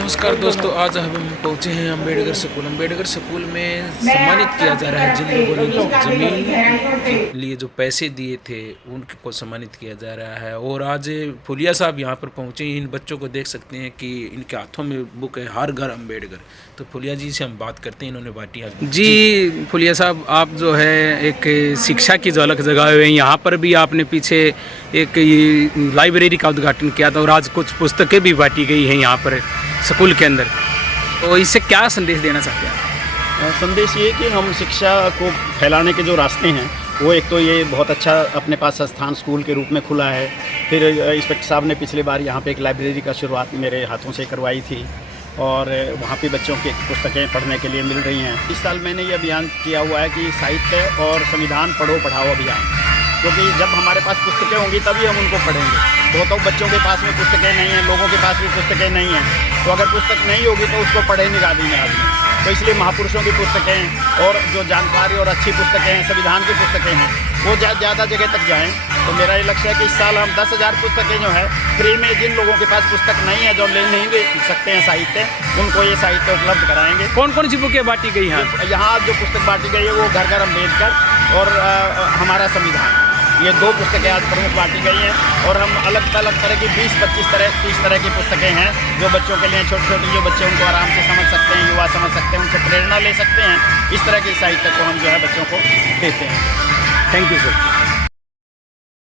नमस्कार दोस्तों, आज हम पहुंचे हैं अम्बेडकर स्कूल। अम्बेडकर स्कूल में सम्मानित किया जा रहा है जिन लोगों ने ज़मीन के लिए जो पैसे दिए थे उनको सम्मानित किया जा रहा है। और आज फुलिया साहब यहां पर पहुंचे हैं। इन बच्चों को देख सकते हैं कि इनके हाथों में बुक है, हर घर अम्बेडकर। तो फुलिया जी से हम बात करते हैं, इन्होंने बांटी आज। जी फुलिया साहब, आप जो है एक शिक्षा की झलक जगाए हुए हैं। यहाँ पर भी आपने पीछे एक लाइब्रेरी का उद्घाटन किया था और आज कुछ पुस्तकें भी बांटी गई हैं यहाँ पर स्कूल के अंदर। तो इससे क्या संदेश देना चाहते हैं? संदेश ये कि हम शिक्षा को फैलाने के जो रास्ते हैं वो एक तो ये बहुत अच्छा अपने पास संस्थान स्कूल के रूप में खुला है। फिर इंस्पेक्टर साहब ने पिछली बार यहाँ पे एक लाइब्रेरी का शुरुआत मेरे हाथों से करवाई थी और वहाँ पे बच्चों की पुस्तकें पढ़ने के लिए मिल रही हैं। इस साल मैंने ये अभियान किया हुआ है कि साहित्य और संविधान पढ़ो पढ़ाओ अभियान, क्योंकि जब हमारे पास पुस्तकें होंगी तभी हम उनको पढ़ेंगे। बहुतों बच्चों के पास में पुस्तकें नहीं हैं, लोगों के पास भी पुस्तकें नहीं हैं, तो अगर पुस्तक नहीं होगी तो उसको पढ़े नहीं आदमी। तो इसलिए महापुरुषों की पुस्तकें और जो जानकारी और अच्छी पुस्तकें हैं, संविधान की पुस्तकें हैं, वो ज़्यादा जगह तक जाएँ। तो मेरा ये लक्ष्य है कि इस साल हम 10,000 पुस्तकें जो है फ्री में, जिन लोगों के पास पुस्तक नहीं है, जो ले नहीं ले सकते हैं साहित्य, उनको ये साहित्य उपलब्ध कराएंगे। कौन कौन सी बुकें बांटी गई हैं? यहाँ जो पुस्तक बांटी गई है वो घर घर अम्बेडकर और हमारा संविधान, ये 2 पुस्तकें आज प्रमुख बांटी गई हैं। और हम अलग अलग तरह की 20-25 30 तरह की पुस्तकें हैं जो बच्चों के लिए, छोटे छोटे जो बच्चे उनको आराम से समझ सकते हैं, युवा समझ सकते हैं, उनसे प्रेरणा ले सकते हैं। इस तरह के साहित्य को हम जो है बच्चों को देते हैं। Thank you sir.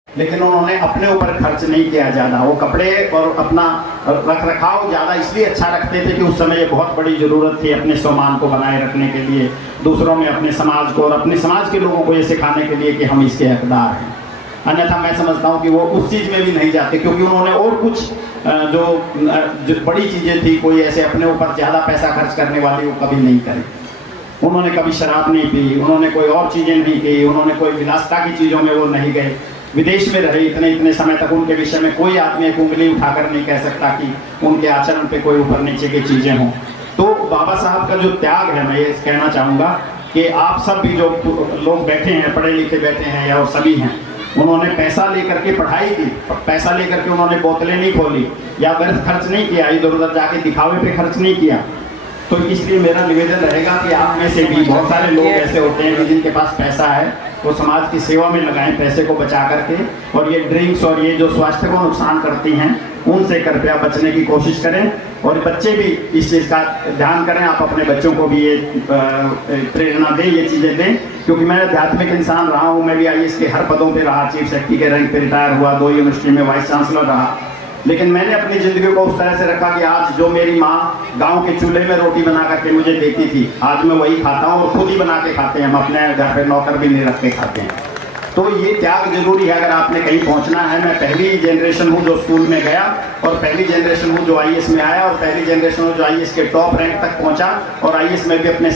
लेकिन उन्होंने अपने ऊपर खर्च नहीं किया ज़्यादा। वो कपड़े और अपना रख रखाव ज़्यादा इसलिए अच्छा रखते थे कि उस समय ये बहुत बड़ी ज़रूरत थी अपने सम्मान को बनाए रखने के लिए, दूसरों में अपने समाज को और अपने समाज के लोगों को ये सिखाने के लिए कि हम इसके हकदार हैं। अन्यथा मैं समझता हूँ कि वो उस चीज़ में भी नहीं जाते, क्योंकि उन्होंने और कुछ जो बड़ी चीज़ें थी, कोई ऐसे अपने ऊपर ज़्यादा पैसा खर्च करने वाली वो कभी नहीं करी। उन्होंने कभी शराब नहीं पी, उन्होंने कोई और चीज़ें नहीं की, उन्होंने कोई विलासिता की चीज़ों में वो नहीं गए। विदेश में रहे इतने समय तक, उनके विषय में कोई आदमी एक उंगली उठाकर नहीं कह सकता कि उनके आचरण पे कोई ऊपर नीचे की चीज़ें हों। तो बाबा साहब का जो त्याग है, मैं ये कहना चाहूँगा कि आप सब भी जो लोग बैठे हैं, पढ़े लिखे बैठे हैं या सभी हैं, उन्होंने पैसा लेकर के पढ़ाई की, पैसा लेकर के उन्होंने बोतलें नहीं खोली या व्यर्थ खर्च नहीं किया, इधर उधर जाके दिखावे पे खर्च नहीं किया। तो इसलिए मेरा निवेदन रहेगा कि आप में से भी बहुत सारे लोग ऐसे होते हैं कि जिनके पास पैसा है, वो समाज की सेवा में लगाएं पैसे को बचा करके, और ये ड्रिंक्स और ये जो स्वास्थ्य को नुकसान करती हैं उनसे कृपया बचने की कोशिश करें। और बच्चे भी इस चीज़ का ध्यान करें, आप अपने बच्चों को भी ये प्रेरणा दें, ये चीज़ें दें। क्योंकि मैं आध्यात्मिक इंसान रहा हूँ, मैं भी IAS के हर पदों पर रहा, चीफ सेक्रेटरी के रैंक पे रिटायर हुआ, 2 यूनिवर्सिटी में वाइस चांसलर रहा। लेकिन मैंने अपनी ज़िंदगी को उस तरह से रखा कि आज जो मेरी माँ गांव के चूल्हे में रोटी बना करके मुझे देती थी, आज मैं वही खाता हूँ और खुद ही बना के खाते हैं। हम अपने घर पे नौकर भी नहीं रख के खाते हैं। तो ये त्याग जरूरी है अगर आपने कहीं पहुँचना है। मैं पहली जनरेशन हूँ जो स्कूल में गया, और पहली जनरेशन हूँ जो IAS में आया, और पहली जनरेशन हूँ जो IAS के टॉप रैंक तक पहुँचा, और IAS में भी अपने